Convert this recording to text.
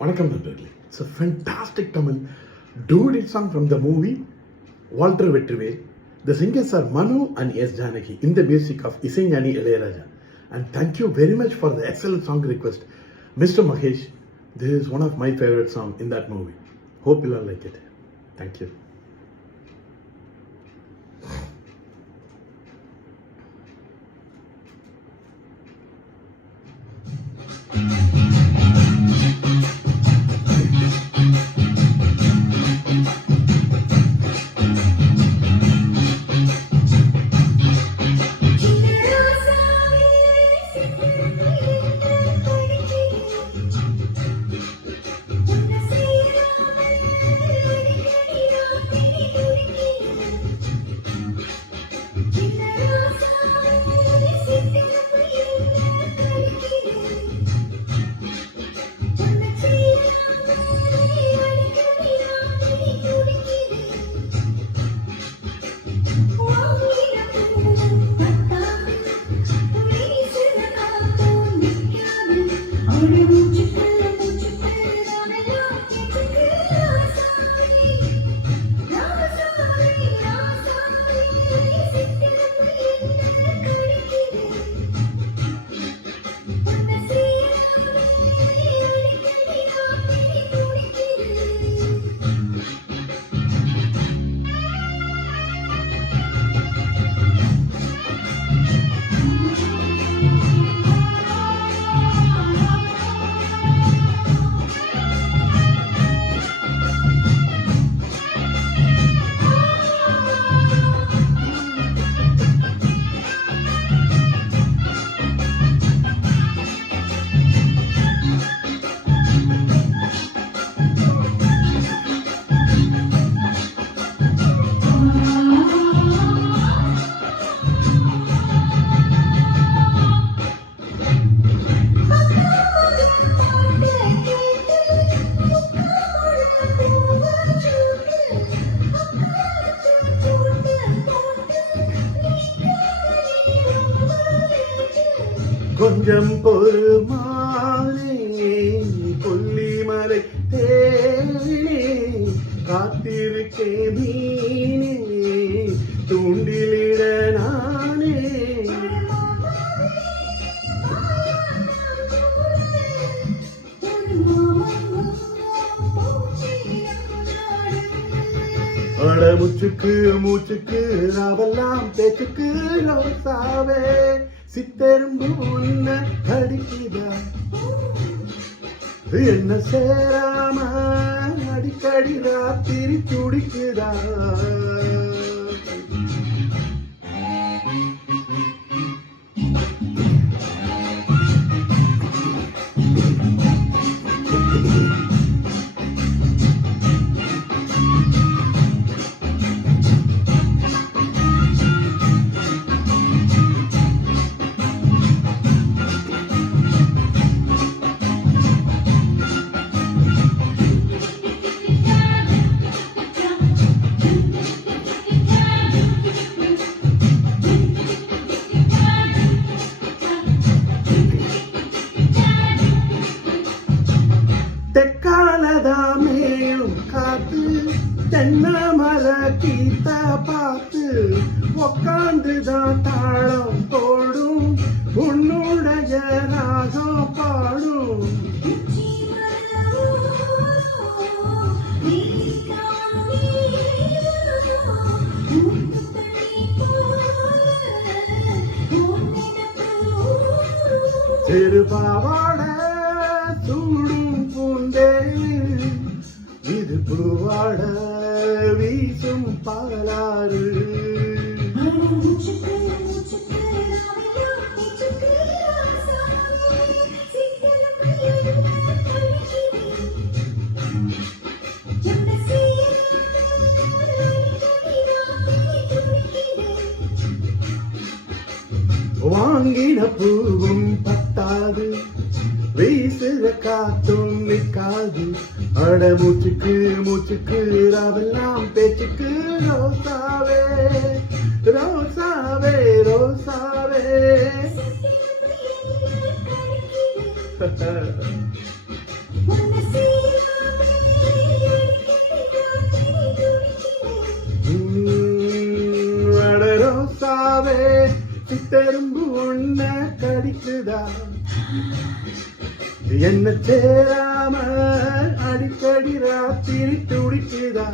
வணக்கம் நண்பர்களே. It's a fantastic Tamil duet song from the movie Walter Vetrivel. The singers are Manu and S. Janaki in the music of Isaignani Ilayaraja. And thank you very much for the excellent song request, Mr. Mahesh. This is one of my favorite songs in that movie. Hope you all like it. Thank you. கொஞ்சம் பொறுமானே கொல்லிமலை தேனே காத்திருக்கே மீனே தூண்டிலிட நானே அட மூச்சுக்கு மூச்சுக்கு ராவெல்லாம் பேச்சுக்கு ரோசாவே சித்தெரும்பு உன்ன கடிக்குதா என்ன சேராம அடிக்கடி ராத்திரி துடிக்குதா தெக்காலதாமேயும் காத்து தென்னமர கீத்த பார்த்து உக்காந்துதான் தாளம் போடும் உன்னுடைய ராகம் பாடும் திருபாவாட சூடும் பூந்தே இது பூவாட வீசும் பாலாறு வாங்கின பூவும் பத்தாது வீசுற காத்தும் நிற்காது அட மூச்சுக்கு மூச்சுக்கு ராவெல்லாம் பேச்சுக்கு ரோசாவே ரோசாவே ரோசாவே Wanna see சித்தெரும்பு ஒன்ன கடிக்குதா என்ன சேராம அடிக்கடி ராத்திரி துடிக்குதா